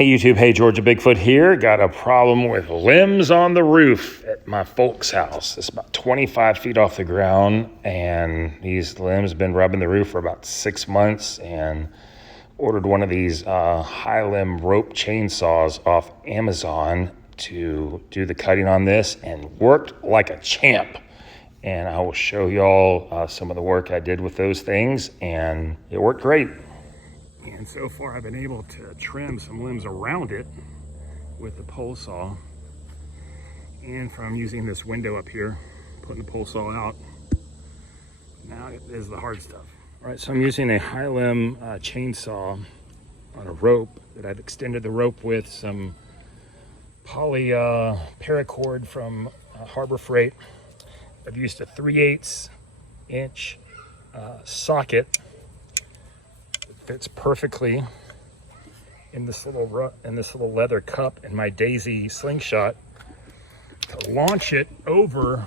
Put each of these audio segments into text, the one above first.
Hey YouTube, hey Georgia Bigfoot here. Got a problem with limbs on the roof at my folks' house. It's about 25 feet off the ground, and these limbs have been rubbing the roof for about 6 months, and ordered one of these high limb rope chainsaws off Amazon to do the cutting on this, and worked like a champ. And I will show y'all some of the work I did with those things, and it worked great. And so far I've been able to trim some limbs around it with the pole saw, and from using this window up here, putting the pole saw out. Now it is the hard stuff. All right, so I'm using a high limb chainsaw on a rope that I've extended the rope with some poly paracord from Harbor Freight. I've used a 3/8 inch socket. Fits perfectly in this little leather cup in my Daisy slingshot to launch it over.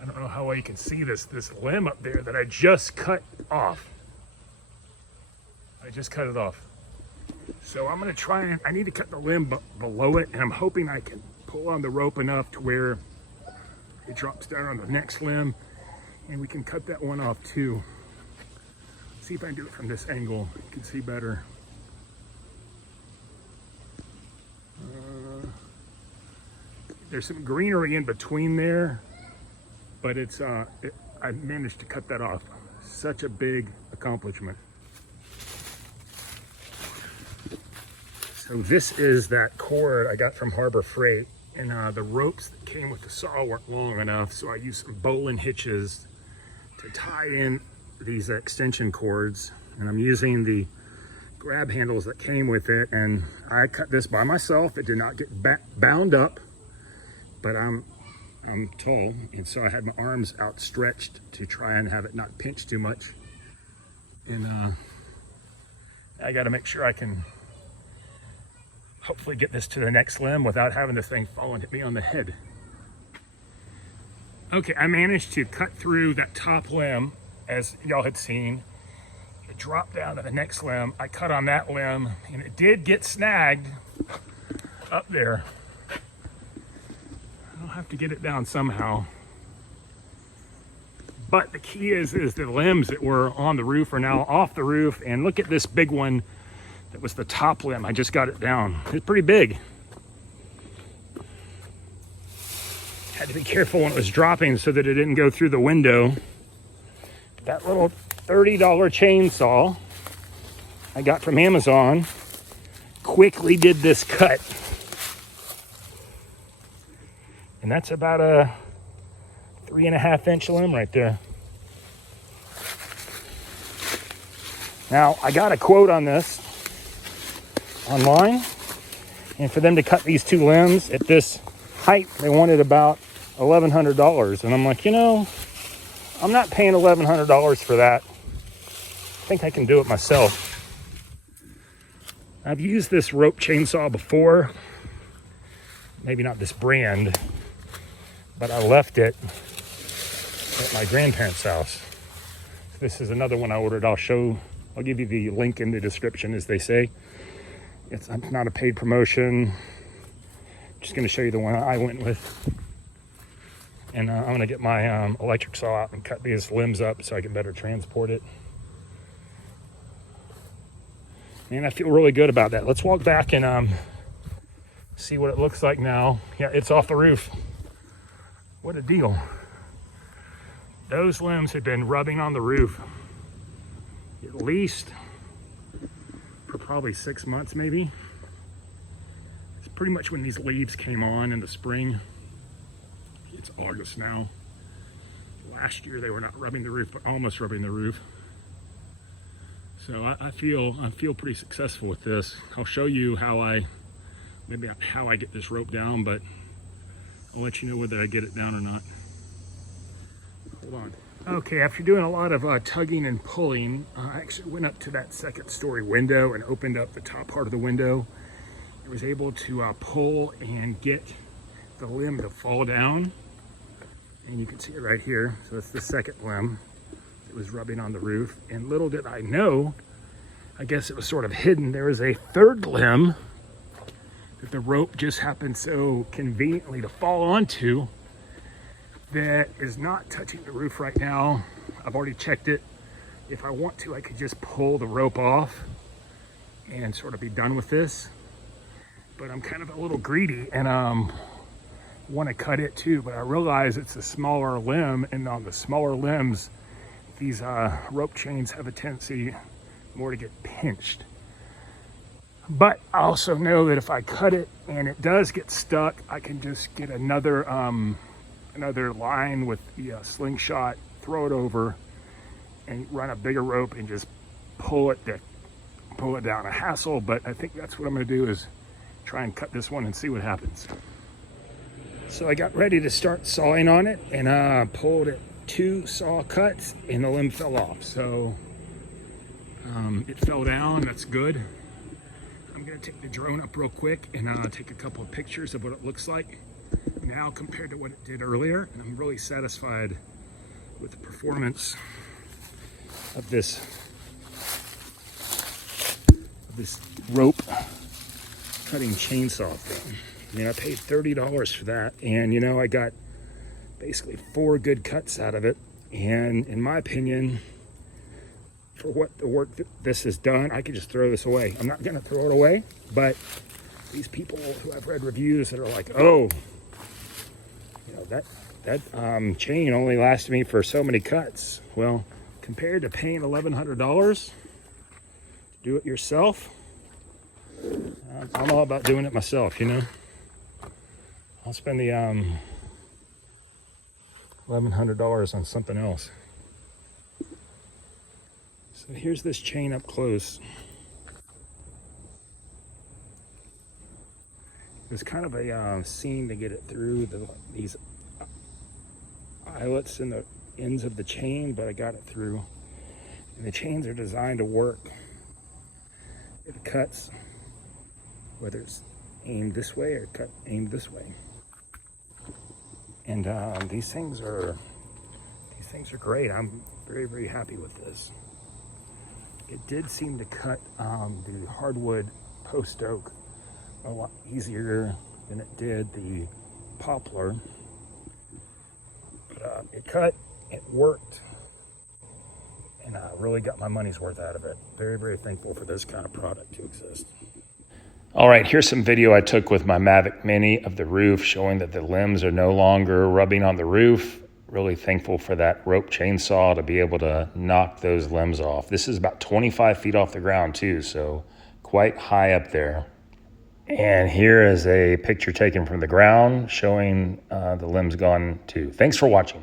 I don't know how well you can see this limb up there that I just cut off. I just cut it off. So I'm gonna try and I need to cut the limb below it, and I'm hoping I can pull on the rope enough to where it drops down on the next limb, and we can cut that one off too. See if I can do it from this angle. You can see better. There's some greenery in between there, but I managed to cut that off. Such a big accomplishment. So this is that cord I got from Harbor Freight, and the ropes that came with the saw weren't long enough, so I used some bowline hitches to tie in these extension cords, and I'm using the grab handles that came with it, and I cut this by myself. It did not get bound up, but I'm tall, and so I had my arms outstretched to try and have it not pinch too much. And I got to make sure I can hopefully get this to the next limb without having the thing fall and hit me on the head. Okay, I managed to cut through that top limb, as y'all had seen. It dropped down to the next limb. I cut on that limb, and it did get snagged up there. I'll have to get it down somehow. But the key is the limbs that were on the roof are now off the roof, and look at this big one that was the top limb. I just got it down. It's pretty big. Had to be careful when it was dropping so that it didn't go through the window. That little $30 chainsaw I got from Amazon quickly did this cut. And that's about a 3.5 inch limb right there. Now, I got a quote on this online, and for them to cut these two limbs at this height, they wanted about $1,100. And I'm like, you know, I'm not paying $1,100 for that. I think I can do it myself. I've used this rope chainsaw before. Maybe not this brand, but I left it at my grandparents' house. This is another one I ordered. I'll give you the link in the description, as they say. It's not a paid promotion. I'm just gonna show you the one I went with. And I'm gonna get my electric saw out and cut these limbs up so I can better transport it. And I feel really good about that. Let's walk back and see what it looks like now. Yeah, it's off the roof. What a deal. Those limbs have been rubbing on the roof at least for probably 6 months, maybe. It's pretty much when these leaves came on in the spring. It's August now. Last year they were not rubbing the roof, but almost rubbing the roof. So I feel pretty successful with this. I'll show you how I get this rope down, but I'll let you know whether I get it down or not. Hold on. Okay, after doing a lot of tugging and pulling, I actually went up to that second story window and opened up the top part of the window. I was able to pull and get the limb to fall down. And you can see it right here. So it's the second limb that was rubbing on the roof. And little did I know, I guess it was sort of hidden. There was a third limb that the rope just happened so conveniently to fall onto that is not touching the roof right now. I've already checked it. If I want to, I could just pull the rope off and sort of be done with this. But I'm kind of a little greedy and want to cut it too, but I realize it's a smaller limb, and on the smaller limbs, these rope chains have a tendency more to get pinched. But I also know that if I cut it and it does get stuck, I can just get another line with the slingshot, throw it over, and run a bigger rope and just pull it down. A hassle, but I think that's what I'm going to do, is try and cut this one and see what happens. So I got ready to start sawing on it, and I pulled it 2 saw cuts and the limb fell off. So it fell down. That's good. I'm going to take the drone up real quick and take a couple of pictures of what it looks like now compared to what it did earlier. And I'm really satisfied with the performance of this rope cutting chainsaw thing. I mean, I paid $30 for that, and you know, I got basically 4 good cuts out of it. And in my opinion, for what the work that this has done, I could just throw this away. I'm not going to throw it away, but these people who I've read reviews that are like, oh, you know, that chain only lasted me for so many cuts. Well, compared to paying $1,100 to do it yourself, I'm all about doing it myself, you know. I'll spend the $1,100 on something else. So here's this chain up close. There's kind of a seam to get it through these eyelets in the ends of the chain, but I got it through. And the chains are designed to work. It cuts, whether it's aimed this way or aimed this way. And these things are great. I'm very, very happy with this. It did seem to cut the hardwood post oak a lot easier than it did the poplar. But it cut, it worked, and I really got my money's worth out of it. Very, very thankful for this kind of product to exist. All right, here's some video I took with my Mavic Mini of the roof, showing that the limbs are no longer rubbing on the roof. Really thankful for that rope chainsaw to be able to knock those limbs off. This is about 25 feet off the ground too, so quite high up there. And here is a picture taken from the ground showing the limbs gone too. Thanks for watching.